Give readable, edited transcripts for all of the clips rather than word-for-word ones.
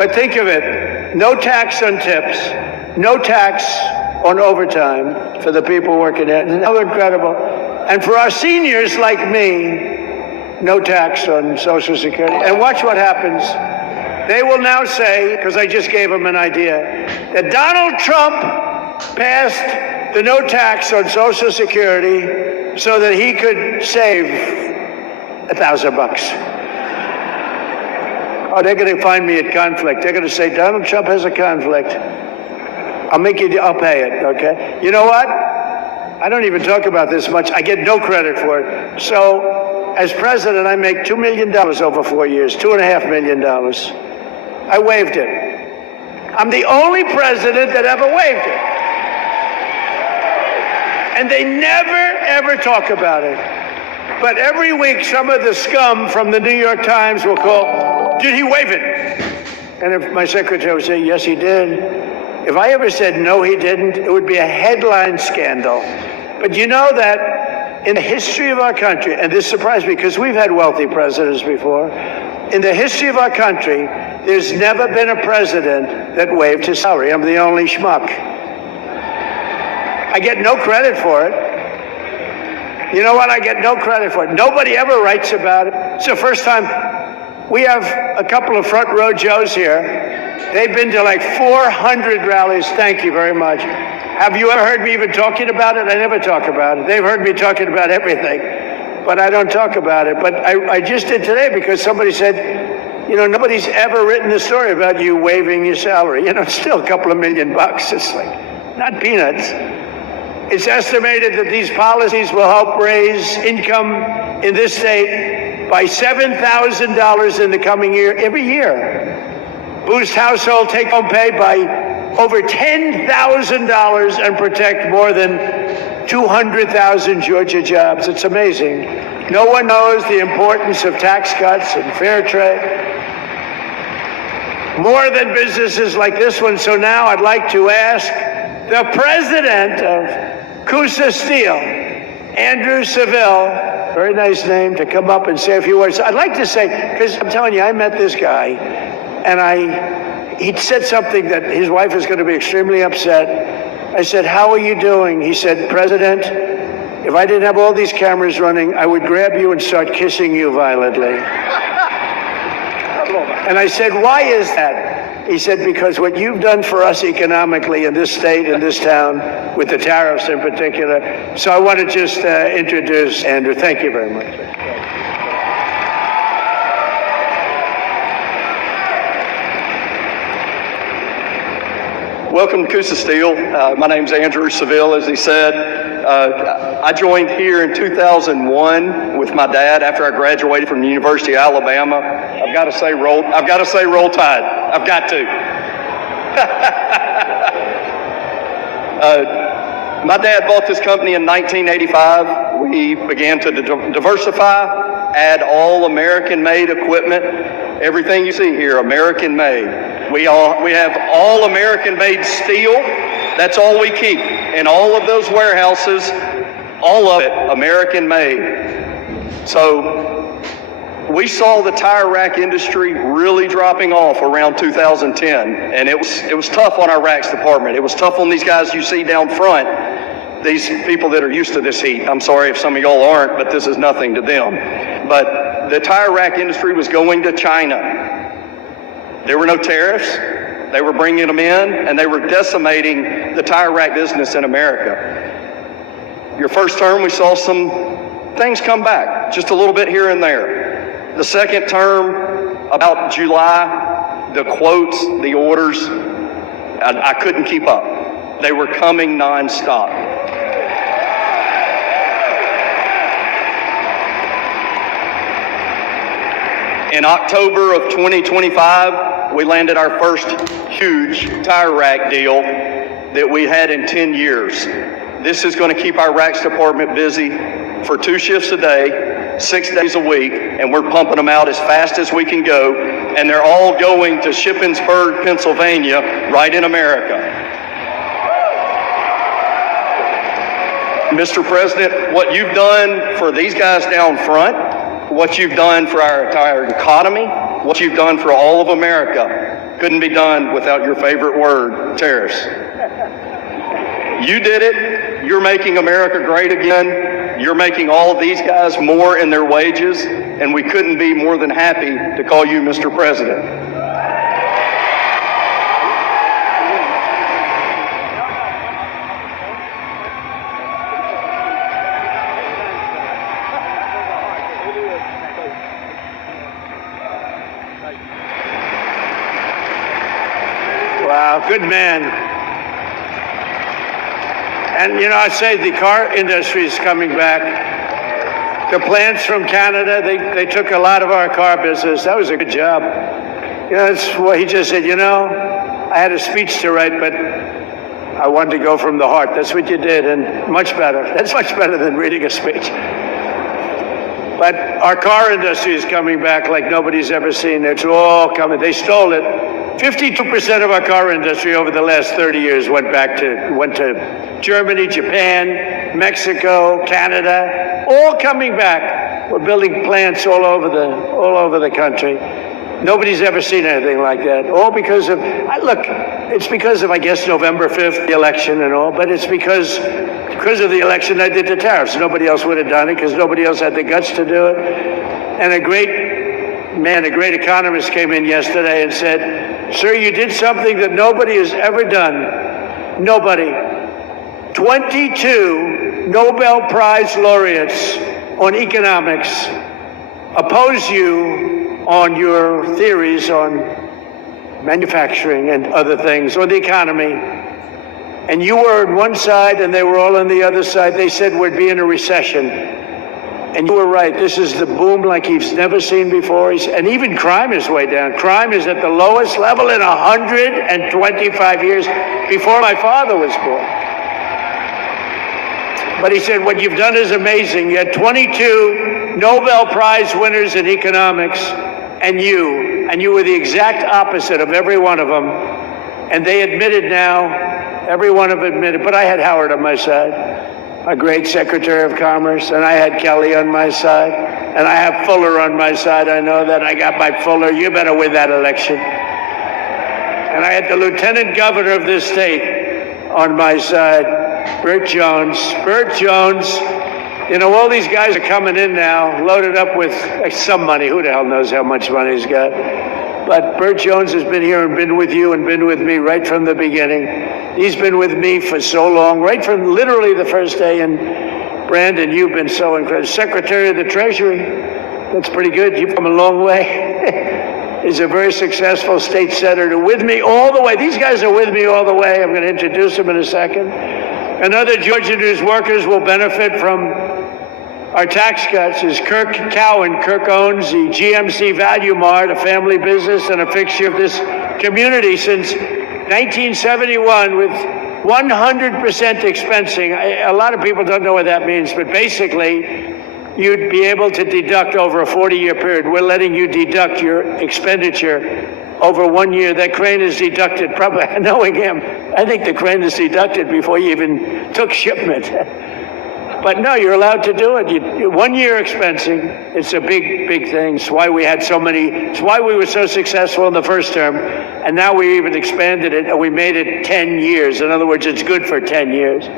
But think of it, no tax on tips, no tax on overtime for the people working there. How incredible. And for our seniors like me, no tax on Social Security. And watch what happens. They will now say, because I just gave them an idea, that Donald Trump passed the no tax on Social Security so that he could save $1,000. Oh, they're going to find me at conflict. They're going to say, Donald Trump has a conflict. I'll pay it, okay? You know what? I don't even talk about this much. I get no credit for it. So, as president, I make $2 million over 4 years, $2.5 million. I waived it. I'm the only president that ever waived it. And they never, ever talk about it. But every week, some of the scum from the New York Times will call, did he waive it? And if my secretary would say, yes, he did. If I ever said, no, he didn't, it would be a headline scandal. But you know that in the history of our country, and this surprised me because we've had wealthy presidents before, in the history of our country, there's never been a president that waived his salary. I'm the only schmuck. I get no credit for it. You know what? I get no credit for it. Nobody ever writes about it. It's the first time. We have a couple of front row Joes here. They've been to like 400 rallies. Thank you very much. Have you ever heard me even talking about it? I never talk about it. They've heard me talking about everything, but I don't talk about it. But I just did today because somebody said, you know, nobody's ever written a story about you waiving your salary. You know, it's still a couple of $1 million. It's like, not peanuts. It's estimated that these policies will help raise income in this state by $7,000 in the coming year, every year. Boost household take-home pay by over $10,000 and protect more than 200,000 Georgia jobs. It's amazing. No one knows the importance of tax cuts and fair trade. More than businesses like this one. So now I'd like to ask the president of Coosa Steel, Andrew Seville, very nice name, to come up and say a few words. I'd like to say, because I'm telling you, I met this guy, and he said something that his wife is going to be extremely upset. I said, how are you doing? He said, President, if I didn't have all these cameras running, I would grab you and start kissing you violently. And I said, why is that? He said, because what you've done for us economically in this state, in this town, with the tariffs in particular. So I want to just introduce Andrew. Thank you very much. Welcome to Coosa Steel. My name's Andrew Seville, as he said. I joined here in 2001 with my dad after I graduated from the University of Alabama. I've got to say roll Tide. I've got to. My dad bought this company in 1985. We began to diversify, add all American-made equipment. Everything you see here, American-made. We have all American-made steel. That's all we keep. In all of those warehouses, all of it American-made. So we saw the tire rack industry really dropping off around 2010, and it was tough on our racks department. It was tough on these guys you see down front, these people that are used to this heat. I'm sorry if some of y'all aren't, but this is nothing to them. But the tire rack industry was going to China. There were no tariffs. They were bringing them in, and they were decimating the tire rack business in America. Your first term, we saw some things come back, just a little bit here and there. The second term, about July, the quotes, the orders, I couldn't keep up. They were coming nonstop. In October of 2025, we landed our first huge tire rack deal that we had in 10 years. This is going to keep our racks department busy for 2 shifts a day, 6 days a week, and we're pumping them out as fast as we can go, and they're all going to Shippensburg, Pennsylvania, right in America. Mr. President, what you've done for these guys down front, what you've done for our entire economy, What you've done for all of America couldn't be done without your favorite word, tariffs. You did it. You're making America great again. You're making all of these guys more in their wages, and we couldn't be more than happy to call you Mr. President. Wow, good man. And, you know, I say the car industry is coming back. The plants from Canada, they took a lot of our car business. That was a good job. You know, that's what he just said, you know, I had a speech to write, but I wanted to go from the heart. That's what you did, and much better. That's much better than reading a speech. But our car industry is coming back like nobody's ever seen. It's all coming. They stole it. 52% of our car industry over the last 30 years went to Germany, Japan, Mexico, Canada, all coming back. We're building plants all over the country. Nobody's ever seen anything like that. All because of, it's because of, I guess, November 5th, the election and all, but it's because of the election I did the tariffs. Nobody else would have done it because nobody else had the guts to do it. And a great economist came in yesterday and said, sir, you did something that nobody has ever done. Nobody. 22 Nobel Prize laureates on economics oppose you on your theories on manufacturing and other things, or the economy. And you were on one side and they were all on the other side. They said we'd be in a recession. And you were right. This is the boom like he's never seen before. And even crime is way down. Crime is at the lowest level in 125 years before my father was born. But he said, what you've done is amazing. You had 22 Nobel Prize winners in economics, and you were the exact opposite of every one of them. And they admitted now, every one of them admitted, but I had Howard on my side, a great Secretary of Commerce, and I had Kelly on my side, and I have Fuller on my side. I know that. I got my Fuller. You better win that election. And I had the Lieutenant Governor of this state on my side, Burt Jones. Burt Jones, you know, all these guys are coming in now, loaded up with some money. Who the hell knows how much money he's got? But Burt Jones has been here and been with you and been with me right from the beginning. He's been with me for so long, right from literally the first day. And Brandon, you've been so incredible. Secretary of the Treasury, that's pretty good. You've come a long way. He's a very successful state senator with me all the way. These guys are with me all the way. I'm going to introduce them in a second. Another Georgian whose workers will benefit from our tax cuts is Kirk Cowan. Kirk owns the GMC Value Mart, a family business and a fixture of this community since 1971 with 100% expensing. A lot of people don't know what that means, but basically you'd be able to deduct over a 40-year period. We're letting you deduct your expenditure over 1 year. That crane is deducted, probably knowing him, I think the crane is deducted before you even took shipment. But no, you're allowed to do it. 1 year expensing, it's a big, big thing. It's why we had so many, it's why we were so successful in the first term. And now we even expanded it and we made it 10 years. In other words, it's good for 10 years.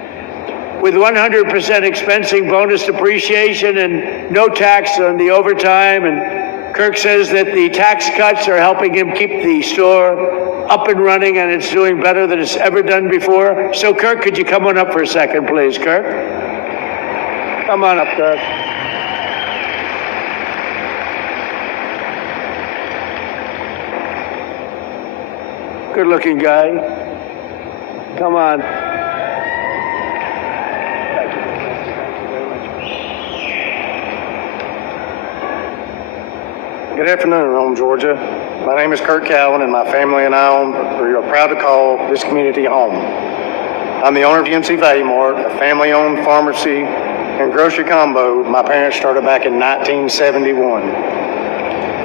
With 100% expensing, bonus depreciation, and no tax on the overtime. And Kirk says that the tax cuts are helping him keep the store up and running, and it's doing better than it's ever done before. So Kirk, could you come on up for a second, please, Kirk? Come on up, Kirk. Good-looking guy. Come on. Good afternoon, Rome, Georgia. My name is Kirk Cowan, and my family and I we are proud to call this community home. I'm the owner of GMC Value Mart, a family-owned pharmacy and grocery combo my parents started back in 1971.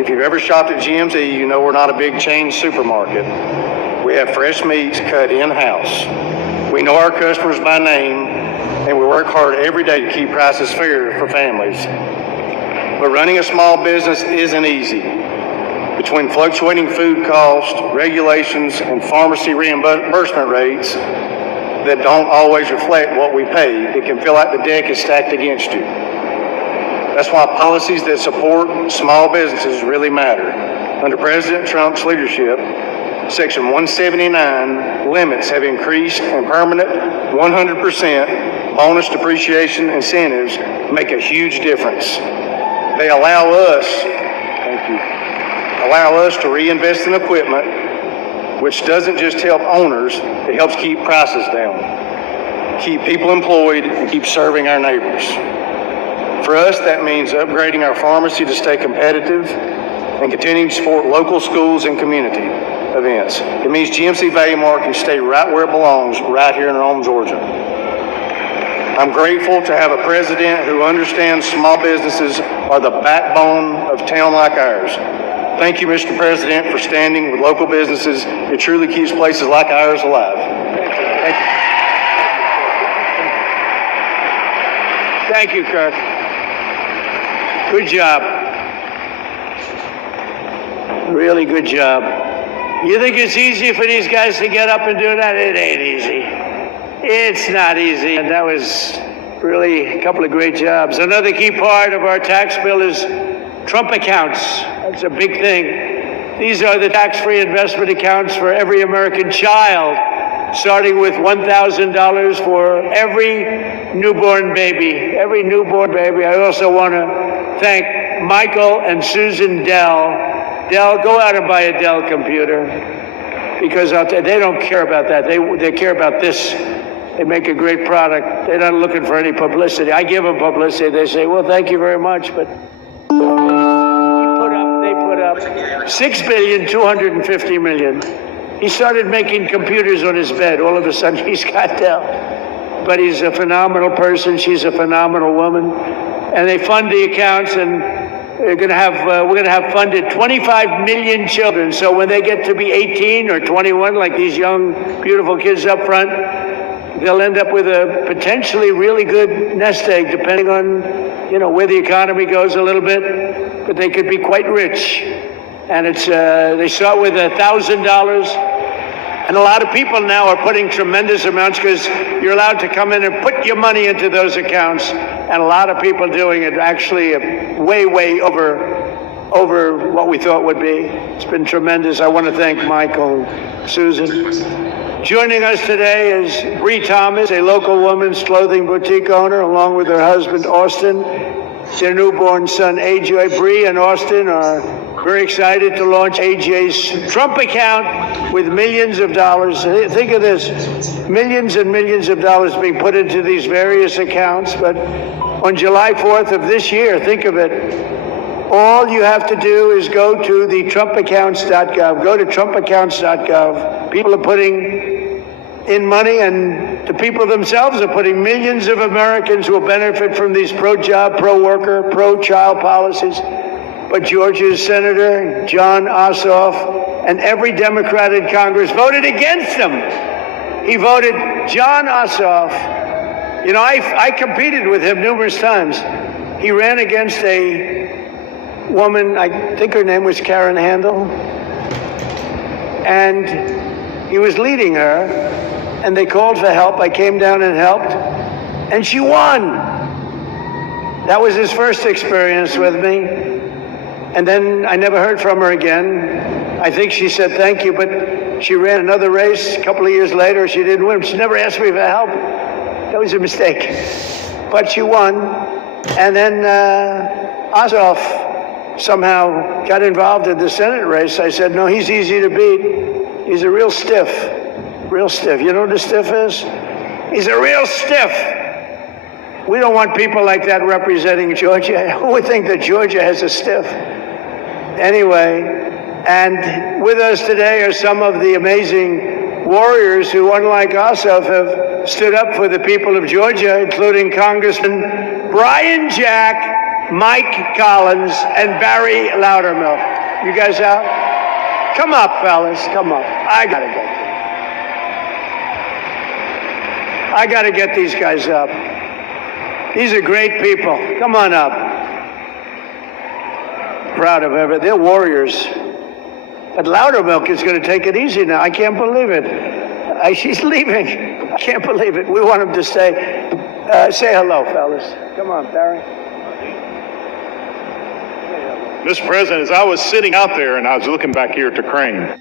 If you've ever shopped at GMC, you know we're not a big chain supermarket. We have fresh meats cut in-house. We know our customers by name, and we work hard every day to keep prices fair for families. But running a small business isn't easy. between fluctuating food costs, regulations, and pharmacy reimbursement rates that don't always reflect what we pay, it can feel like the deck is stacked against you. That's why policies that support small businesses really matter. Under President Trump's leadership, Section 179 limits have increased, and permanent 100% bonus depreciation incentives make a huge difference. They allow us to reinvest in equipment, which doesn't just help owners, it helps keep prices down, keep people employed, and keep serving our neighbors. For us, that means upgrading our pharmacy to stay competitive and continuing to support local schools and community events. It means GMC Value Mart can stay right where it belongs, right here in Rome, Georgia. I'm grateful to have a president who understands small businesses are the backbone of a town like ours. Thank you, Mr. President, for standing with local businesses. It truly keeps places like ours alive. Thank you, Kirk. Good job. Really good job. You think it's easy for these guys to get up and do that? It ain't easy. It's not easy. And that was really a couple of great jobs. Another key part of our tax bill is Trump accounts. That's a big thing. These are the tax-free investment accounts for every American child, starting with $1,000 for every newborn baby. Every newborn baby. I also want to thank Michael and Susan Dell. Dell, go out and buy a Dell computer, because they don't care about that. They care about this. They make a great product. They're not looking for any publicity. I give them publicity. They say, well, thank you very much, but they put up $6.25 billion. He started making computers on his bed. All of a sudden, he's got Dell. But he's a phenomenal person. She's a phenomenal woman. And they fund the accounts, and we're going to have funded 25 million children. So when they get to be 18 or 21, like these young, beautiful kids up front, they'll end up with a potentially really good nest egg, depending on, where the economy goes a little bit. But they could be quite rich. And they start with $1,000. And a lot of people now are putting tremendous amounts, because you're allowed to come in and put your money into those accounts. And a lot of people doing it actually way, way over what we thought would be. It's been tremendous. I want to thank Michael, Susan. Joining us today is Bree Thomas, a local women's clothing boutique owner, along with her husband, Austin, their newborn son, AJ. Bree and Austin are very excited to launch AJ's Trump account with millions of dollars. Think of this, millions and millions of dollars being put into these various accounts. But on July 4th of this year, think of it, all you have to do is go to the TrumpAccounts.gov. Go to TrumpAccounts.gov. People are putting in money, and the people themselves are putting. Millions of Americans will benefit from these pro-job, pro-worker, pro-child policies. But Georgia's Senator John Ossoff and every Democrat in Congress voted against them. He voted, John Ossoff. I competed with him numerous times. He ran against a woman, I think her name was Karen Handel, and he was leading her, and they called for help. I came down and helped, and she won. That was his first experience with me. And then I never heard from her again. I think she said thank you, but she ran another race a couple of years later. She didn't win. She never asked me for help. That was a mistake. But she won. And then Ossoff somehow got involved in the Senate race. I said, no, he's easy to beat. He's a real stiff. Real stiff. You know what a stiff is? He's a real stiff. We don't want people like that representing Georgia. Who would think that Georgia has a stiff? Anyway, and with us today are some of the amazing warriors who, unlike Ossoff, have stood up for the people of Georgia, including Congressman Brian Jack, Mike Collins, and Barry Loudermilk. You guys out? Come up, fellas. Come up. I gotta get these guys up. These are great people. Come on up. Proud of everything. They're warriors. But Loudermilk is going to take it easy now. I can't believe it. She's leaving. I can't believe it. We want him to stay. Say hello, fellas. Come on, Barry. Mr. President, as I was sitting out there and I was looking back here at the crane,